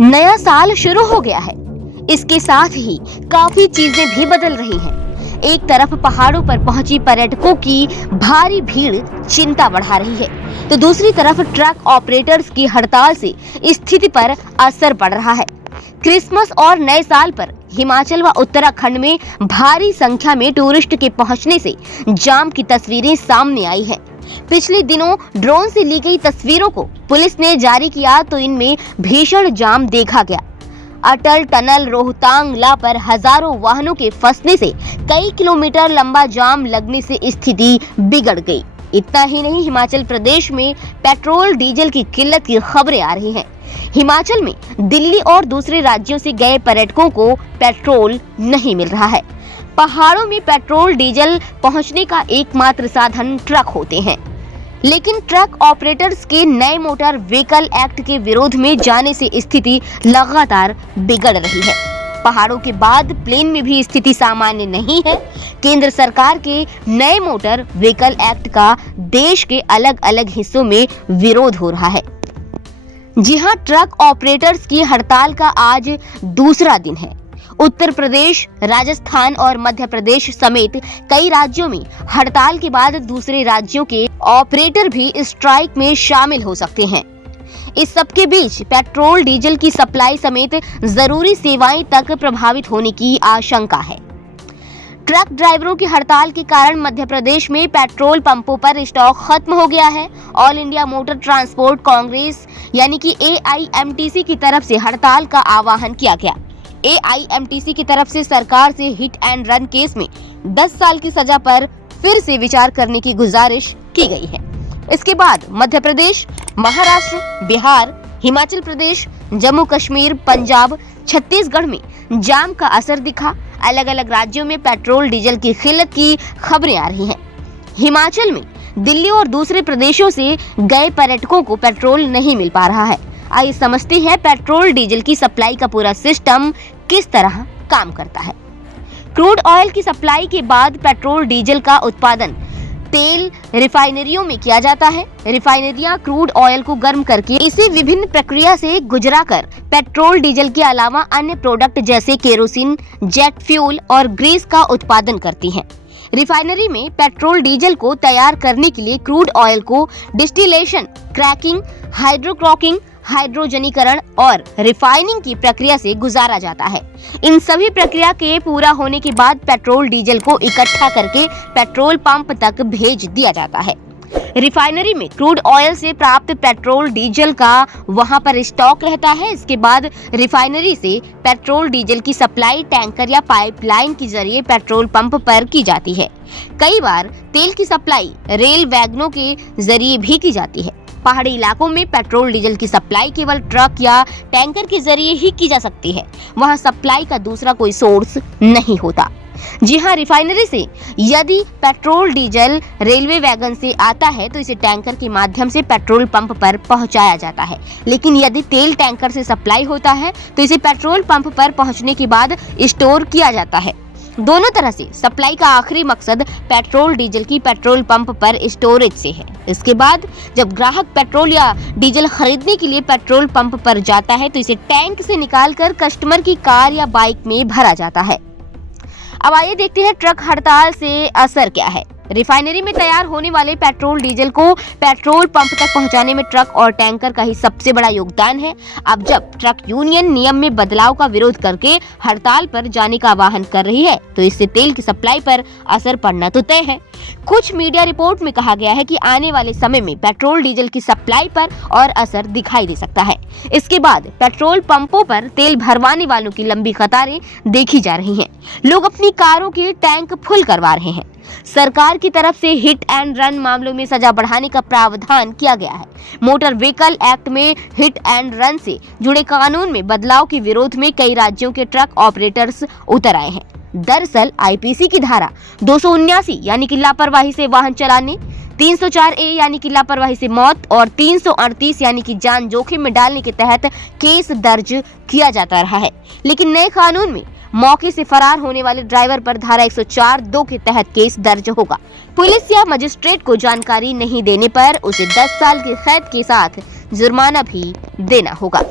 नया साल शुरू हो गया है। इसके साथ ही काफी चीजें भी बदल रही हैं। एक तरफ पहाड़ों पर पहुंची पर्यटकों की भारी भीड़ चिंता बढ़ा रही है, तो दूसरी तरफ ट्रक ऑपरेटर्स की हड़ताल से स्थिति पर असर पड़ रहा है। क्रिसमस और नए साल पर हिमाचल व उत्तराखंड में भारी संख्या में टूरिस्ट के पहुंचने से जाम की तस्वीरें सामने आई हैं। पिछले दिनों ड्रोन से ली गई तस्वीरों को पुलिस ने जारी किया तो इनमें भीषण जाम देखा गया। अटल टनल रोहतांग ला पर हजारों वाहनों के फंसने से कई किलोमीटर लंबा जाम लगने से स्थिति बिगड़ गई। इतना ही नहीं, हिमाचल प्रदेश में पेट्रोल डीजल की किल्लत की खबरें आ रही हैं। हिमाचल में दिल्ली और दूसरे राज्यों से गए पर्यटकों को पेट्रोल नहीं मिल रहा है। पहाड़ों में पेट्रोल डीजल पहुंचने का एकमात्र साधन ट्रक होते हैं, लेकिन ट्रक ऑपरेटर्स के नए मोटर व्हीकल एक्ट के विरोध में जाने से स्थिति लगातार बिगड़ रही है। पहाड़ों के बाद प्लेन में भी स्थिति सामान्य नहीं है। केंद्र सरकार के नए मोटर व्हीकल एक्ट का देश के अलग अलग हिस्सों में विरोध हो रहा है। जी हां, ट्रक ऑपरेटर्स की हड़ताल का आज दूसरा दिन है। उत्तर प्रदेश, राजस्थान और मध्य प्रदेश समेत कई राज्यों में हड़ताल के बाद दूसरे राज्यों के ऑपरेटर भी स्ट्राइक में शामिल हो सकते हैं। इस सब के बीच पेट्रोल डीजल की सप्लाई समेत जरूरी सेवाएं तक प्रभावित होने की आशंका है। ट्रक ड्राइवरों की हड़ताल के कारण मध्य प्रदेश में पेट्रोल पंपों पर स्टॉक खत्म हो गया है। All India motor transport Congress यानी कि AIMTC की तरफ से हड़ताल का आह्वान किया गया। AIMTC की तरफ से सरकार से हिट एंड रन केस में 10 साल की सजा पर फिर से विचार करने की गुजारिश की गई है। इसके बाद मध्य प्रदेश, महाराष्ट्र, बिहार, हिमाचल प्रदेश, जम्मू कश्मीर, पंजाब, छत्तीसगढ़ में जाम का असर दिखा। अलग अलग राज्यों में पेट्रोल डीजल की किल्लत की खबरें आ रही हैं। हिमाचल में दिल्ली और दूसरे प्रदेशों से गए पर्यटकों को पेट्रोल नहीं मिल पा रहा है। आइए समझते हैं पेट्रोल डीजल की सप्लाई का पूरा सिस्टम किस तरह काम करता है। क्रूड ऑयल की सप्लाई के बाद पेट्रोल डीजल का उत्पादन तेल रिफाइनरियों में किया जाता है। रिफाइनरियां क्रूड ऑयल को गर्म करके इसे विभिन्न प्रक्रिया से गुजरा कर पेट्रोल डीजल के अलावा अन्य प्रोडक्ट जैसे केरोसिन, जेट फ्यूल और ग्रीस का उत्पादन करती हैं। रिफाइनरी में पेट्रोल डीजल को तैयार करने के लिए क्रूड ऑयल को डिस्टिलेशन, क्रैकिंग, हाइड्रोक्रॉकिंग, हाइड्रोजनीकरण और रिफाइनिंग की प्रक्रिया से गुजारा जाता है। इन सभी प्रक्रिया के पूरा होने के बाद पेट्रोल डीजल को इकट्ठा करके पेट्रोल पंप तक भेज दिया जाता है। रिफाइनरी में क्रूड ऑयल से प्राप्त पेट्रोल डीजल का वहां पर स्टॉक रहता है। इसके बाद रिफाइनरी से पेट्रोल डीजल की सप्लाई टैंकर या पाइपलाइन के जरिए पेट्रोल पंप पर की जाती है। कई बार तेल की सप्लाई रेल वैगनों के जरिए भी की जाती है। पहाड़ी इलाकों में पेट्रोल डीजल की सप्लाई केवल ट्रक या टैंकर के जरिए ही की जा सकती है। वहां सप्लाई का दूसरा कोई सोर्स नहीं होता। जी हां, रिफाइनरी से यदि पेट्रोल डीजल रेलवे वैगन से आता है तो इसे टैंकर के माध्यम से पेट्रोल पंप पर पहुंचाया जाता है। लेकिन यदि तेल टैंकर से सप्लाई होता है तो इसे पेट्रोल पंप पर पहुंचने के बाद स्टोर किया जाता है। दोनों तरह से सप्लाई का आखिरी मकसद पेट्रोल डीजल की पेट्रोल पंप पर स्टोरेज से है। इसके बाद जब ग्राहक पेट्रोल या डीजल खरीदने के लिए पेट्रोल पंप पर जाता है तो इसे टैंक से निकालकर कस्टमर की कार या बाइक में भरा जाता है। अब आइए देखते हैं ट्रक हड़ताल से असर क्या है। रिफाइनरी में तैयार होने वाले पेट्रोल डीजल को पेट्रोल पंप तक पहुंचाने में ट्रक और टैंकर का ही सबसे बड़ा योगदान है। अब जब ट्रक यूनियन नियम में बदलाव का विरोध करके हड़ताल पर जाने का आह्वान कर रही है तो इससे तेल की सप्लाई पर असर पड़ना तो तय है। कुछ मीडिया रिपोर्ट में कहा गया है कि आने वाले समय में पेट्रोल डीजल की सप्लाई पर और असर दिखाई दे सकता है। इसके बाद पेट्रोल पंपों पर तेल भरवाने वालों की लंबी कतारें देखी जा रही हैं। लोग अपनी कारों के टैंक फुल करवा रहे हैं। सरकार की तरफ से हिट एंड रन मामलों में सजा बढ़ाने का प्रावधान किया गया है। मोटर व्हीकल एक्ट में हिट एंड रन से जुड़े कानून में बदलाव के विरोध में कई राज्यों के ट्रक ऑपरेटर्स उतर आए हैं। दरअसल IPC की धारा 279 यानी कि लापरवाही से वाहन चलाने, 304A यानी कि लापरवाही से मौत और 338 यानी कि जान जोखिम में डालने के तहत केस दर्ज किया जाता रहा है। लेकिन नए कानून में मौके से फरार होने वाले ड्राइवर पर धारा 104(2) के तहत केस दर्ज होगा। पुलिस या मजिस्ट्रेट को जानकारी नहीं देने पर उसे 10 साल की कैद के साथ जुर्माना भी देना होगा।